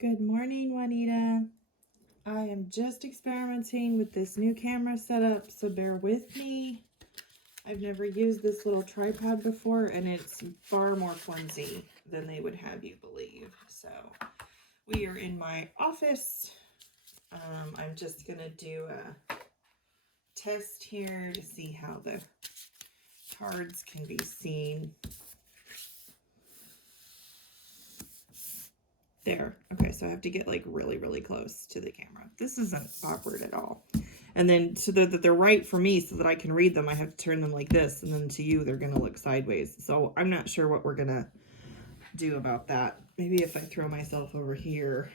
Good morning, Juanita. I am just experimenting with this new camera setup, so bear with me. I've never used this little tripod before, and it's far more flimsy than they would have you believe. So we are in my office. I'm just going to do a test here to see how the cards can be seen. There. Okay, so I have to get like really close to the camera. This isn't awkward at all. And then so that they're right for me so that I can read them, I have to turn them like this. And then to you, they're going to look sideways. So I'm not sure what we're going to do about that. Maybe if I throw myself over here,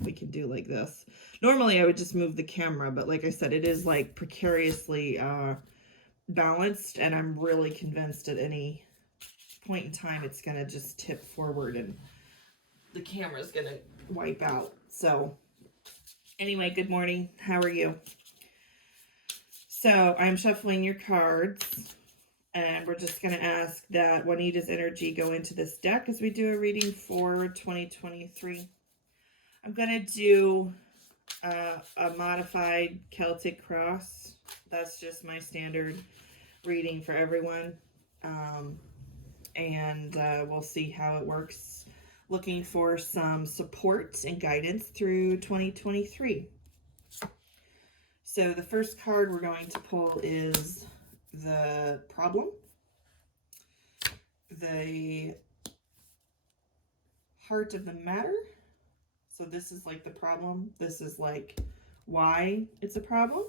we can do like this. Normally, I would just move the camera. But like I said, it is like precariously balanced. And I'm really convinced at any point in time, it's going to just tip forward and the camera's going to wipe out. So anyway, good morning. How are you? So I'm shuffling your cards, and we're just going to ask that Juanita's energy go into this deck as we do a reading for 2023. I'm going to do a modified Celtic cross. That's just my standard reading for everyone. And we'll see how it works. Looking for some support and guidance through 2023. So the first card we're going to pull is the problem, the heart of the matter. So this is like the problem. This is like why it's a problem.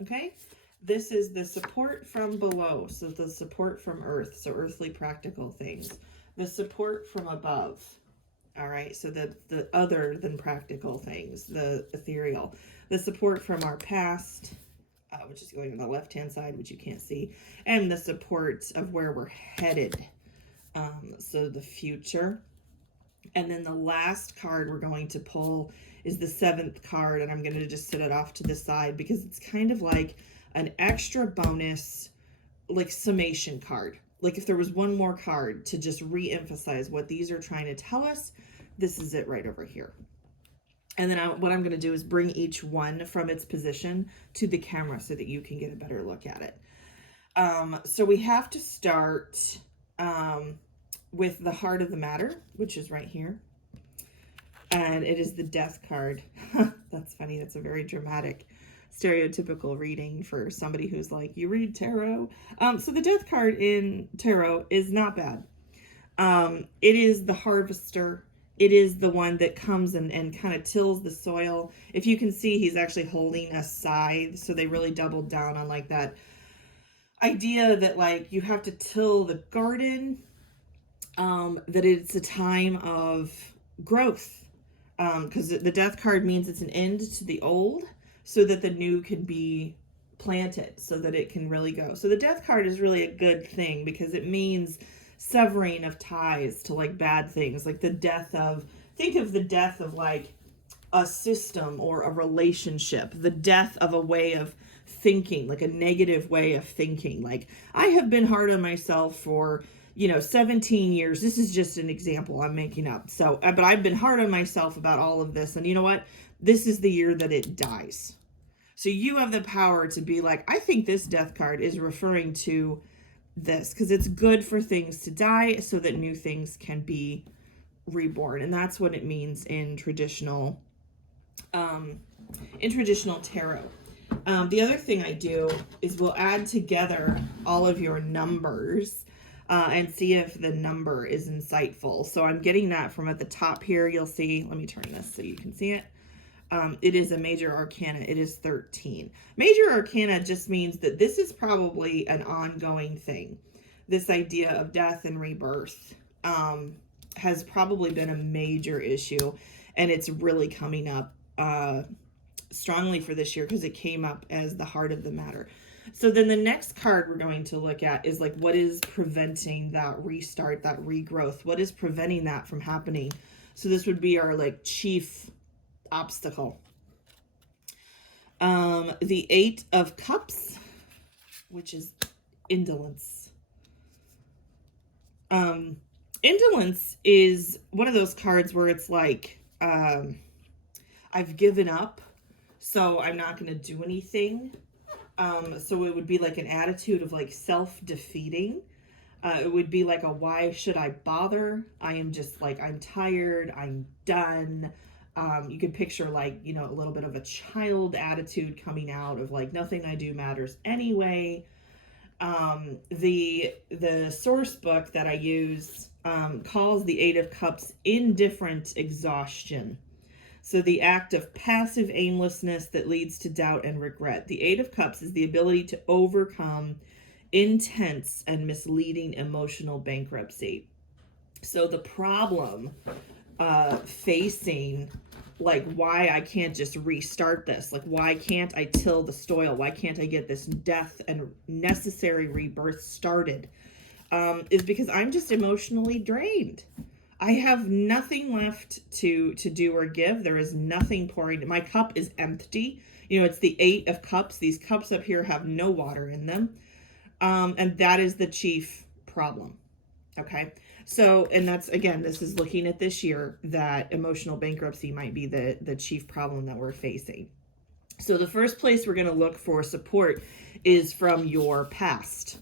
Okay. This is the support from below. So the support from earth. So earthly practical things. The support from above. All right. So the other than practical things, the ethereal. The support from our past, which is going on the left-hand side, which you can't see, and the support of where we're headed, so the future. And then the last card we're going to pull is the 7th card, and I'm going to just set it off to the side because it's kind of like an extra bonus, like summation card. Like if there was one more card to just re-emphasize what these are trying to tell us, this is it right over here. And then what I'm going to do is bring each one from its position to the camera so that you can get a better look at it. So we have to start with the heart of the matter, which is right here. And it is the death card. That's funny. That's a very dramatic, stereotypical reading for somebody who's like, you read tarot. So the death card in tarot is not bad. It is the harvester. It is the one that comes and kind of tills the soil. If you can see, he's actually holding a scythe. So they really doubled down on like that idea that like you have to till the garden, that it's a time of growth. Because the death card means it's an end to the old so that the new can be planted, so that it can really go. So the death card is really a good thing because it means severing of ties to like bad things, like the death of, think of the death of like a system or a relationship, the death of a way of thinking, like a negative way of thinking. Like I have been hard on myself for 17 years. This is just an example I'm making up. So, but I've been hard on myself about all of this. And you know what? This is the year that it dies. So you have the power to be like, I think this death card is referring to this because it's good for things to die so that new things can be reborn. And that's what it means in traditional tarot. The other thing I do is we'll add together all of your numbers and see if the number is insightful. So I'm getting that from at the top here. You'll see, let me turn this so you can see it. It is a major arcana. It is 13. Major arcana just means that this is probably an ongoing thing. This idea of death and rebirth has probably been a major issue, and it's really coming up strongly for this year because it came up as the heart of the matter. So then the next card we're going to look at is like, what is preventing that restart, that regrowth? What is preventing that from happening? So this would be our like chief obstacle. The 8 of Cups, which is indolence. Indolence is one of those cards where it's like I've given up, so I'm not going to do anything. So it would be like an attitude of like self-defeating. It would be like a why should I bother? I am just like, I'm tired, I'm done. You could picture like, you know, a little bit of a child attitude coming out of like, nothing I do matters anyway. The source book that I use calls the Eight of Cups indifferent exhaustion. So the act of passive aimlessness that leads to doubt and regret. The Eight of Cups is the ability to overcome intense and misleading emotional bankruptcy. So the problem facing like why I can't just restart this, like why can't I till the soil, why can't I get this death and necessary rebirth started, is because I'm just emotionally drained. I have nothing left to do or give. There is nothing pouring. My cup is empty. You know, it's the Eight of Cups. These cups up here have no water in them. And that is the chief problem. Okay. So, and that's, again, this is looking at this year, that emotional bankruptcy might be the chief problem that we're facing. So the first place we're going to look for support is from your past.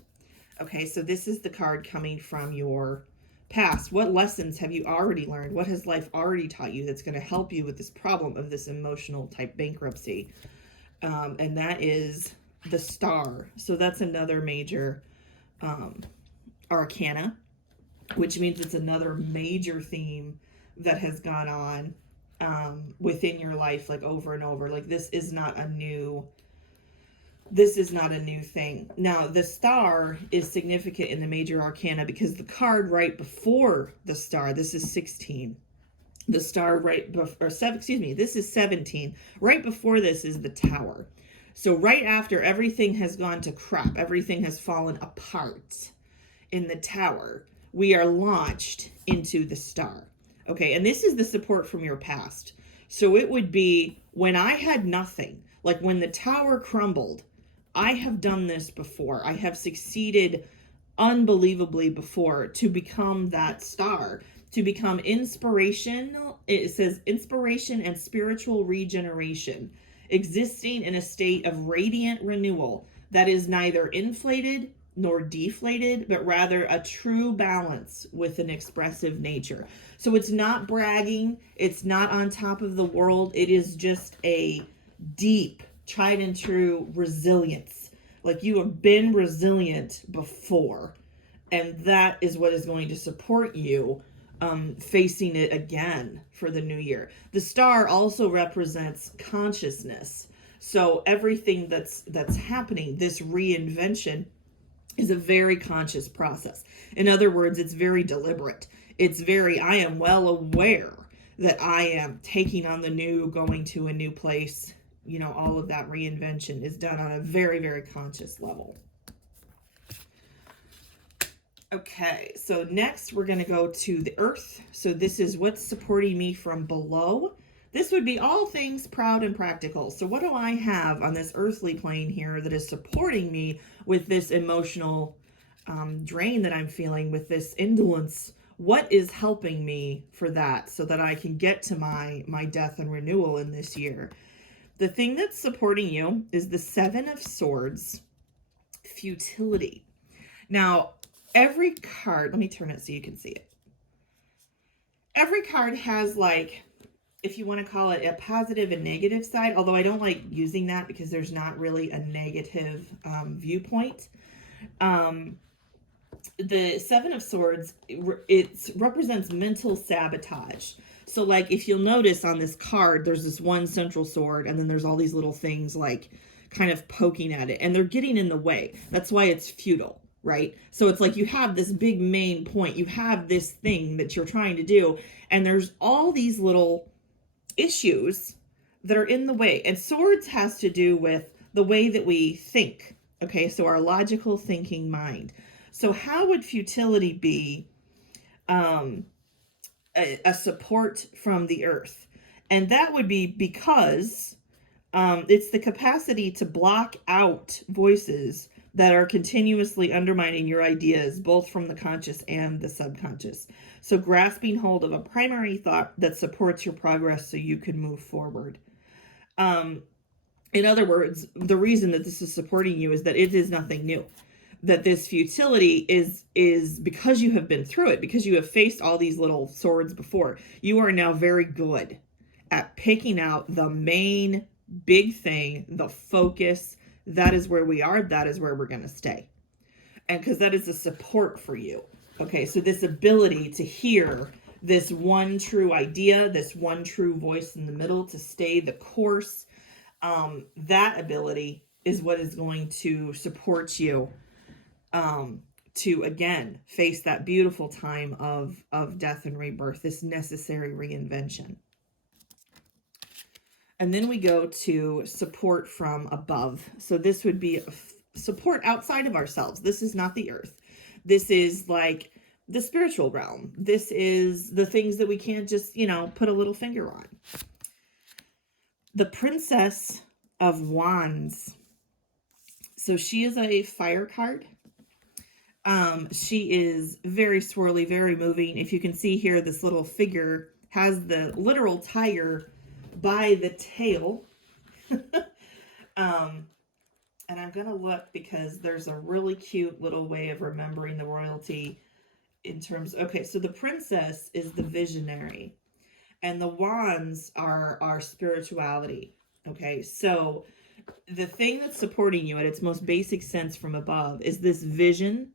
Okay. So this is the card coming from your past. What lessons have you already learned? What has life already taught you that's going to help you with this problem of this emotional type bankruptcy? And that is the Star. So that's another major arcana, which means it's another major theme that has gone on within your life, like over and over. Like this is not a new thing. Now, the Star is significant in the major arcana because the card right before the Star, this is 16. The Star right before, this is 17. Right before this is the Tower. So right after everything has gone to crap, everything has fallen apart in the Tower, we are launched into the Star. Okay, and this is the support from your past. So it would be when I had nothing, like when the Tower crumbled, I have done this before. I have succeeded unbelievably before to become that Star, to become inspirational. It says inspiration and spiritual regeneration, existing in a state of radiant renewal that is neither inflated nor deflated, but rather a true balance with an expressive nature. So it's not bragging. It's not on top of the world. It is just a deep, tried and true resilience. Like you have been resilient before. And that is what is going to support you facing it again for the new year. The Star also represents consciousness. So everything that's happening, this reinvention, is a very conscious process. In other words, it's very deliberate. It's very, I am well aware that I am taking on the new, going to a new place. You know, all of that reinvention is done on a very, very conscious level. Okay, so next we're going to go to the Earth. So this is what's supporting me from below. This would be all things proud and practical. So what do I have on this earthly plane here that is supporting me with this emotional drain that I'm feeling, with this indolence? What is helping me for that so that I can get to my death and renewal in this year? The thing that's supporting you is the Seven of Swords, futility. Now, every card, let me turn it so you can see it. Every card has, like, if you want to call it a positive and negative side, although I don't like using that because there's not really a negative viewpoint. The Seven of Swords, it represents mental sabotage. So like if you'll notice on this card, there's this one central sword and then there's all these little things like kind of poking at it and they're getting in the way. That's why it's futile, right? So it's like you have this big main point. You have this thing that you're trying to do and there's all these little issues that are in the way. And swords has to do with the way that we think. Okay, so our logical thinking mind. So how would futility be a support from the earth? And that would be because it's the capacity to block out voices that are continuously undermining your ideas, both from the conscious and the subconscious. So grasping hold of a primary thought that supports your progress so you can move forward. In other words, the reason that this is supporting you is that it is nothing new. That this futility is because you have been through it, because you have faced all these little swords before. You are now very good at picking out the main big thing, the focus. That is where we are. That is where we're going to stay. And because that is a support for you. Okay, so this ability to hear this one true idea, this one true voice in the middle, to stay the course, that ability is what is going to support you to again face that beautiful time of death and rebirth, this necessary reinvention. And then we go to support from above. So this would be support outside of ourselves. This is not the earth. This is like the spiritual realm. This is the things that we can't just, put a little finger on. The Princess of Wands. So she is a fire card. She is very swirly, very moving. If you can see here, this little figure has the literal tiger by the tail. And I'm going to look because there's a really cute little way of remembering the royalty in terms. Okay, so the princess is the visionary. And the wands are our spirituality. Okay, so the thing that's supporting you at its most basic sense from above is this vision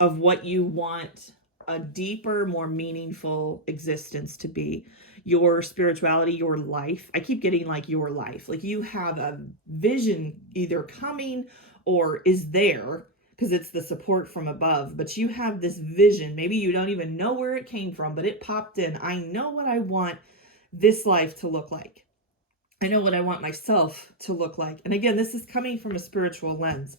of what you want a deeper, more meaningful existence to be. Your spirituality, your life. I keep getting like your life. Like you have a vision either coming or is there because it's the support from above. But you have this vision. Maybe you don't even know where it came from, but it popped in. I know what I want this life to look like. I know what I want myself to look like. And again, this is coming from a spiritual lens.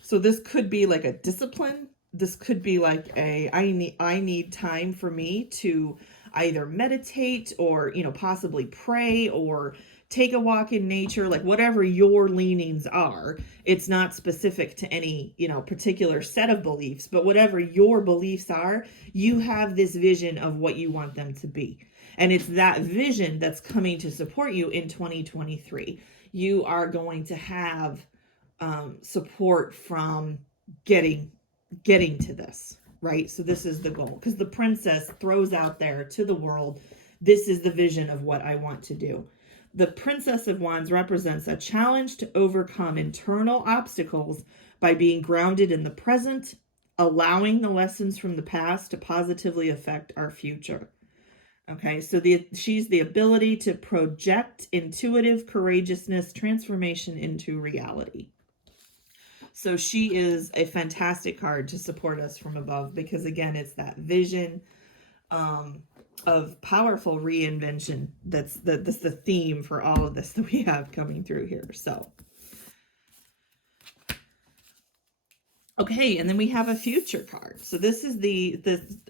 So this could be like a discipline. This could be like I need time for me to either meditate or, possibly pray or take a walk in nature, like whatever your leanings are. It's not specific to any, particular set of beliefs, but whatever your beliefs are, you have this vision of what you want them to be. And it's that vision that's coming to support you in 2023. You are going to have support from getting to this, right? So this is the goal, because the princess throws out there to the world, this is the vision of what I want to do. The Princess of Wands represents a challenge to overcome internal obstacles by being grounded in the present, allowing the lessons from the past to positively affect our future. Okay, so she's the ability to project intuitive courageousness, transformation into reality. So she is a fantastic card to support us from above because, again, it's that vision of powerful reinvention. That's the theme for all of this that we have coming through here. So, okay, and then we have a future card. So this is the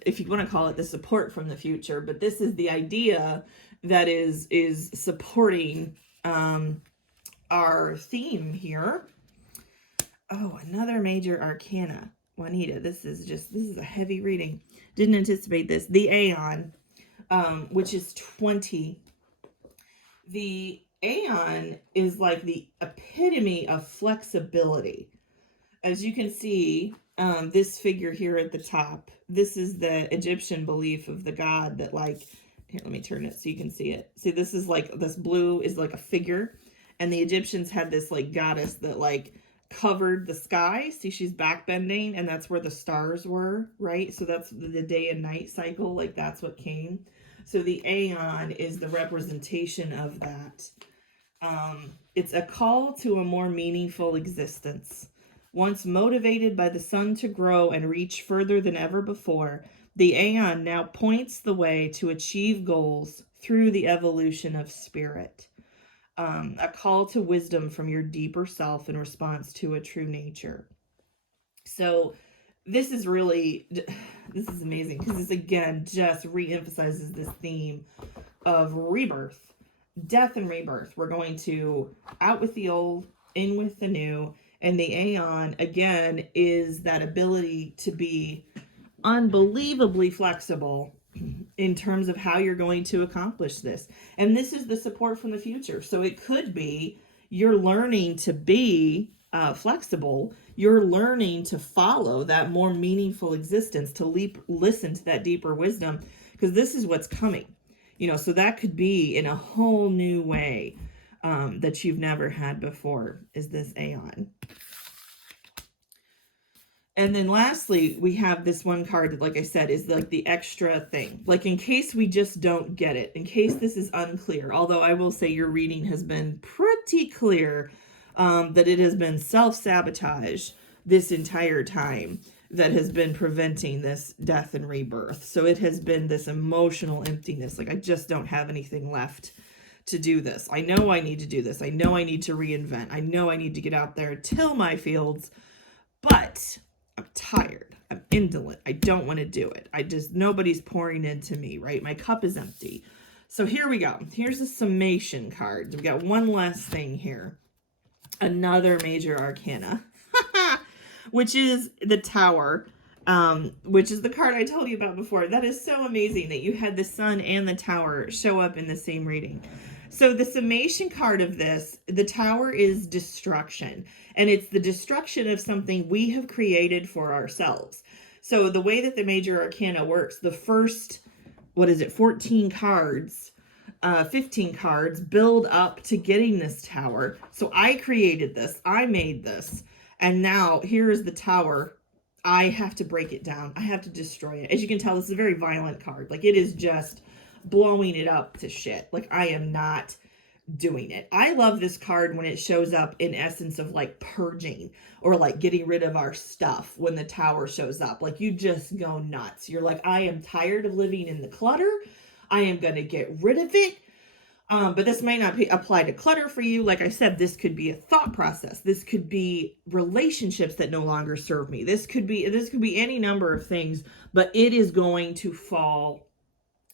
if you want to call it the support from the future, but this is the idea that is supporting our theme here. Oh, another major arcana. Juanita, this is a heavy reading. Didn't anticipate this. The Aeon, which is 20. The Aeon is like the epitome of flexibility. As you can see, this figure here at the top, this is the Egyptian belief of the god that here, let me turn it so you can see it. See, this is this blue is like a figure, and the Egyptians had this goddess that covered the sky. See, she's backbending, and that's where the stars were, right? So that's the day and night cycle, that's what came. So the Aeon is the representation of that. It's a call to a more meaningful existence. Once motivated by the sun to grow and reach further than ever before, the Aeon now points the way to achieve goals through the evolution of spirit. A call to wisdom from your deeper self in response to a true nature. So this is amazing because this again just reemphasizes this theme of rebirth, death and rebirth. We're going to out with the old, in with the new, And the Aeon, again, is that ability to be unbelievably flexible in terms of how you're going to accomplish this. And this is the support from the future. So it could be you're learning to be flexible. You're learning to follow that more meaningful existence, to listen to that deeper wisdom, because this is what's coming. You know, so that could be in a whole new way that you've never had before, is this Aeon. And then lastly, we have this one card that, like I said, is like the extra thing. Like in case we just don't get it, in case this is unclear, although I will say your reading has been pretty clear that it has been self-sabotage this entire time that has been preventing this death and rebirth. So it has been this emotional emptiness. Like I just don't have anything left to do this. I know I need to do this. I know I need to reinvent. I know I need to get out there, till my fields, but I'm tired. I'm indolent. I don't want to do it. Nobody's pouring into me, right? My cup is empty. So here we go. Here's a summation card. We got one last thing here. Another major arcana, which is the Tower, which is the card I told you about before. That is so amazing that you had the Sun and the Tower show up in the same reading. So the summation card of this, the Tower, is destruction. And it's the destruction of something we have created for ourselves. So the way that the major arcana works, the first, 14 cards, 15 cards build up to getting this Tower. So I created this. I made this. And now here is the Tower. I have to break it down. I have to destroy it. As you can tell, this is a very violent card. Like it is just blowing it up to shit. Like I am not doing it. I love this card when it shows up in essence of like purging or like getting rid of our stuff. When the Tower shows up, like you just go nuts. You're like, I am tired of living in the clutter. I am going to get rid of it. But this may not apply to clutter for you. Like I said, this could be a thought process. This could be relationships that no longer serve me. This could be any number of things, but it is going to fall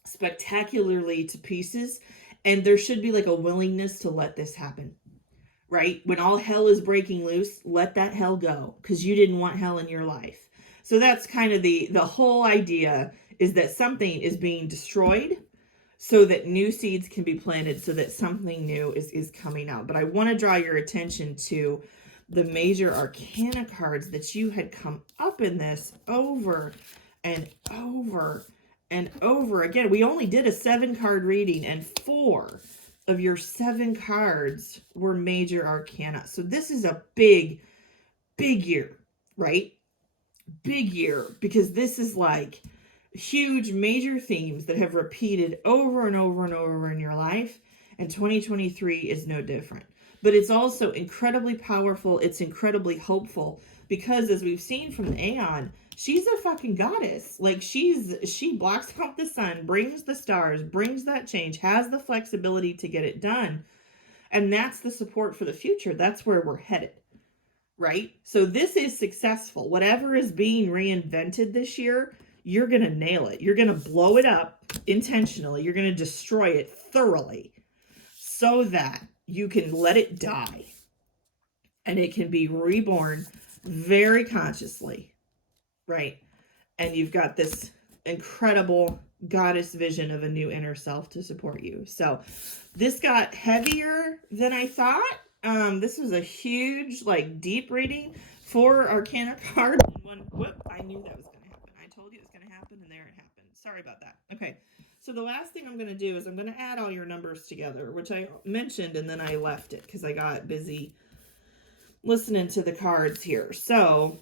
spectacularly to pieces. And there should be like a willingness to let this happen, right? When all hell is breaking loose, let that hell go, because you didn't want hell in your life. So that's kind of the whole idea, is that something is being destroyed so that new seeds can be planted, so that something new is coming out. But I want to draw your attention to the major arcana cards that you had come up in this over and over and over again. We only did a 7-card reading, and 4 of your 7 cards were major arcana. So this is a big, big year, right? Big year, because this is like huge major themes that have repeated over and over and over in your life, and 2023 is no different. But it's also incredibly powerful. It's incredibly hopeful, because as we've seen from the Aeon, she's a fucking goddess. Like she blocks out the sun, brings the stars, brings that change, has the flexibility to get it done. And that's the support for the future. That's where we're headed, right? So this is successful. Whatever is being reinvented this year, you're going to nail it. You're going to blow it up intentionally. You're going to destroy it thoroughly, so that you can let it die and it can be reborn very consciously, right? And you've got this incredible goddess vision of a new inner self to support you. So this got heavier than I thought. This was a huge, like, deep reading. 4 arcana cards and one. Whoop! I knew that was going to happen. I told you it was going to happen, and there it happened. Sorry about that. Okay, so the last thing I'm going to do is I'm going to add all your numbers together, which I mentioned, and then I left it because I got busy listening to the cards here. So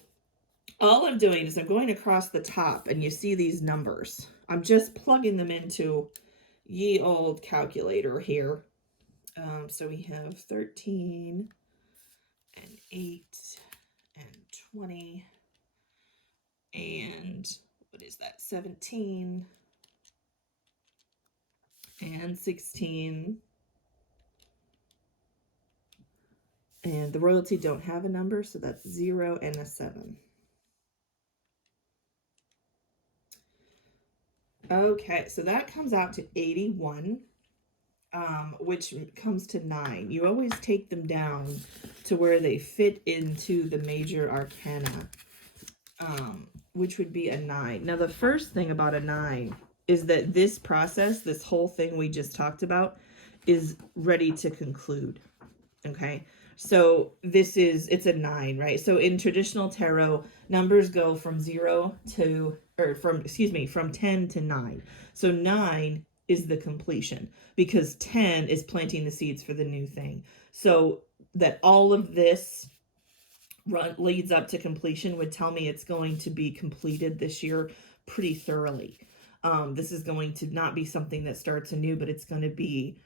all I'm doing is I'm going across the top, and you see these numbers. I'm just plugging them into ye old calculator here. So we have 13 and 8 and 20 and what is that, 17 and 16. And the royalty don't have a number, so that's 0 and a 7. Okay, so that comes out to 81. which comes to 9. You always take them down to where they fit into the major arcana, which would be a 9. Now, the first thing about a 9 is that this process, this whole thing we just talked about, is ready to conclude. Okay, so it's a 9, right? So in traditional tarot, numbers go from 0 to, or from 10 to 9. So 9 is the completion, because 10 is planting the seeds for the new thing. So that all of this leads up to completion would tell me it's going to be completed this year pretty thoroughly. This is going to not be something that starts anew, but it's going to be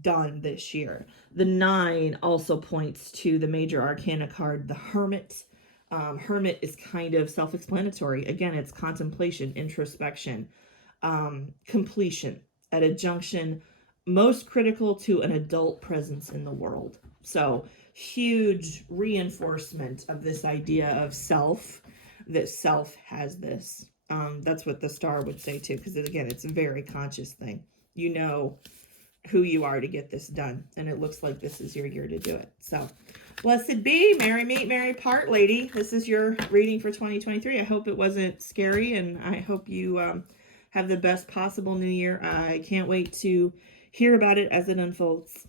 done this year. The 9 also points to the major arcana card, the Hermit. Hermit is kind of self-explanatory. Again, it's contemplation, introspection, completion at a junction most critical to an adult presence in the world. So huge reinforcement of this idea of self, that self has this. That's what the star would say too, because again, it's a very conscious thing. You know who you are to get this done, and it looks like this is your year to do it. So blessed be, merry meet, merry part, lady. This is your reading for 2023. I hope it wasn't scary, and I hope you have the best possible new year. I can't wait to hear about it as it unfolds.